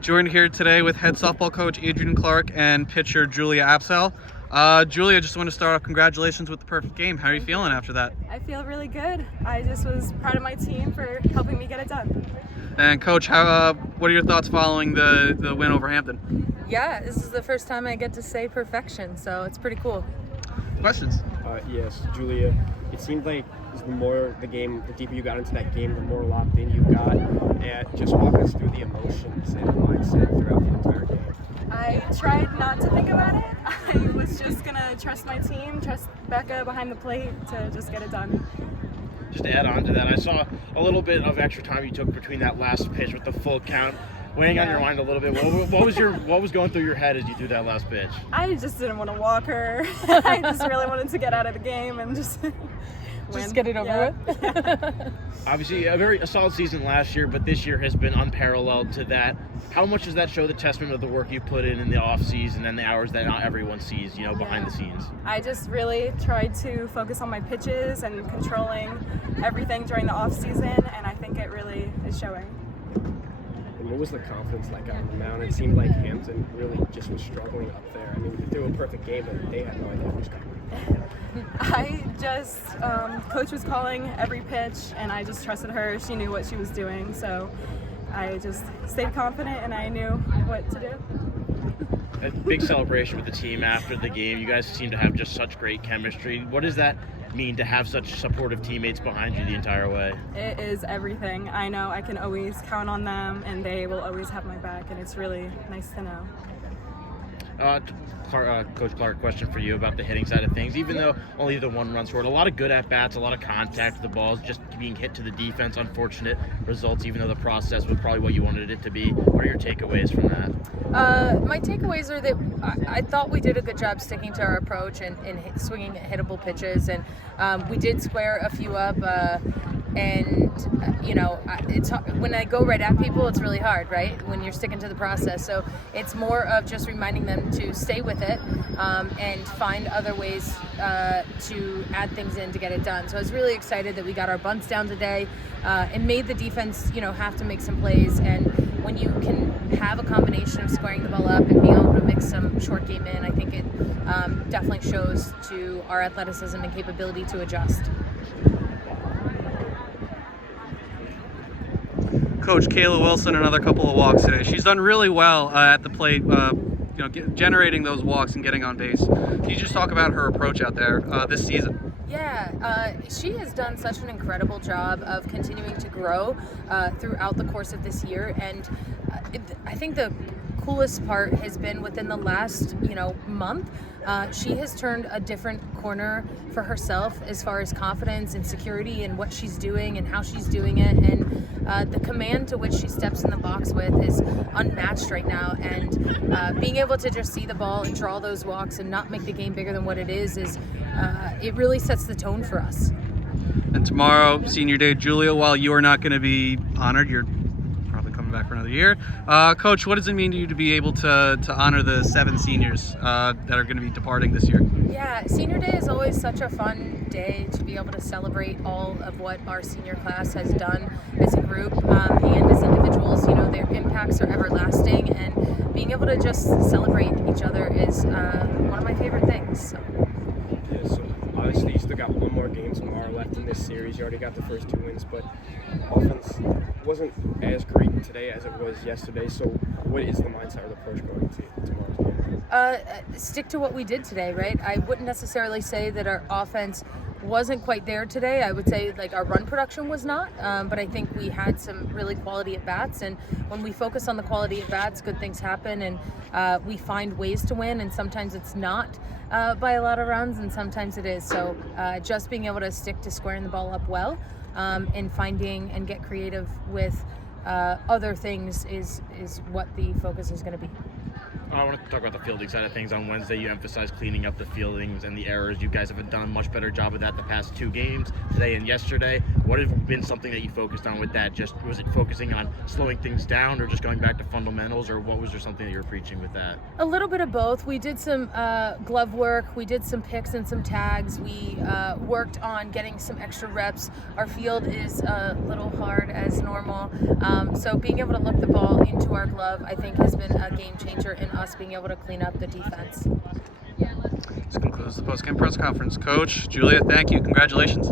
Joined here today with head softball coach Adrienne Clark and pitcher Julia Apsel. Julia, just want to start off, congratulations with the perfect game. How are you feeling after that? I feel really good. I just was proud of my team for helping me get it done. And coach, what are your thoughts following the win over Hampton? Yeah, this is the first time I get to say perfection, so it's pretty cool. Questions? Yes, Julia, it seemed like the deeper you got into that game, the more locked in you got. And just walk us through the emotions and mindset throughout the entire game. I tried not to think about it. I was just going to trust my team, trust Becca behind the plate to just get it done. Just to add on to that, I saw a little bit of extra time you took between that last pitch with the full count. Weighing on your mind a little bit, what was going through your head as you threw that last pitch? I just didn't want to walk her. I just really wanted to get out of the game and just win. Just get it over with. Obviously, a solid season last year, but this year has been unparalleled to that. How much does that show the testament of the work you put in the off season and the hours that not everyone sees, behind the scenes? I just really tried to focus on my pitches and controlling everything during the off season, and I think it really is showing. And what was the confidence like on the mound? It seemed like Hampton really just was struggling up there. I mean, you threw a perfect game, but they had no idea who was coming. I just, coach was calling every pitch, and I just trusted her. She knew what she was doing, so I just stayed confident, and I knew what to do. A big celebration with the team after the game. You guys seem to have just such great chemistry. What does that mean to have such supportive teammates behind you the entire way? It is everything. I know I can always count on them, and they will always have my back, and it's really nice to know. Coach Clark, question for you about the hitting side of things. Even though only the one run scored, a lot of good at-bats, a lot of contact, the balls just being hit to the defense, unfortunate results, even though the process was probably what you wanted it to be. What are your takeaways from that? My takeaways are that I thought we did a good job sticking to our approach and swinging at hittable pitches, and we did square a few up. It's when I go right at people, it's really hard, right? When you're sticking to the process. So it's more of just reminding them to stay with it and find other ways to add things in to get it done. So I was really excited that we got our bunts down today. It made the defense, have to make some plays. And when you can have a combination of squaring the ball up and being able to mix some short game in, I think it definitely shows to our athleticism and capability to adjust. Coach Kayla Wilson, another couple of walks today. She's done really well at the plate, generating those walks and getting on base. Can you just talk about her approach out there this season? Yeah, she has done such an incredible job of continuing to grow throughout the course of this year, and I think the coolest part has been within the last month. She has turned a different corner for herself as far as confidence and security and what she's doing and how she's doing it, and the command to which she steps in the box with is unmatched right now, and being able to just see the ball and draw those walks and not make the game bigger than what it is it really sets the tone for us. And tomorrow, senior day, Julia, while you are not going to be honored, you're probably coming back for another year. Coach, what does it mean to you to be able to honor the 7 seniors that are going to be departing this year? Yeah, senior day is always such a fun day to be able to celebrate all of what our senior class has done as a group and as individuals. Their impacts are everlasting, and being able to just celebrate each other is one of my favorite things. So. Yeah, so obviously you still got one more game tomorrow left in this series. You already got the first 2 wins, but offense wasn't as great today as it was yesterday. So what is the mindset or the approach going to tomorrow's game? Stick to what we did today, right? I wouldn't necessarily say that our offense wasn't quite there today. I would say our run production was not, but I think we had some really quality at bats, and when we focus on the quality at bats, good things happen, and we find ways to win, and sometimes it's not by a lot of runs, and sometimes it is. So just being able to stick to squaring the ball up well and finding and get creative with other things is what the focus is going to be. I want to talk about the fielding side of things. On Wednesday, you emphasized cleaning up the fieldings and the errors. You guys have done a much better job of that the past 2 games, today and yesterday. What has been something that you focused on with that? Just was it focusing on slowing things down, or just going back to fundamentals, or what was there something that you were preaching with that? A little bit of both. We did some glove work. We did some picks and some tags. We worked on getting some extra reps. Our field is a little hard as normal, so being able to look the ball into our glove, I think, has been a game changer in us being able to clean up the defense. This concludes the post-game press conference. Coach, Julia, thank you. Congratulations.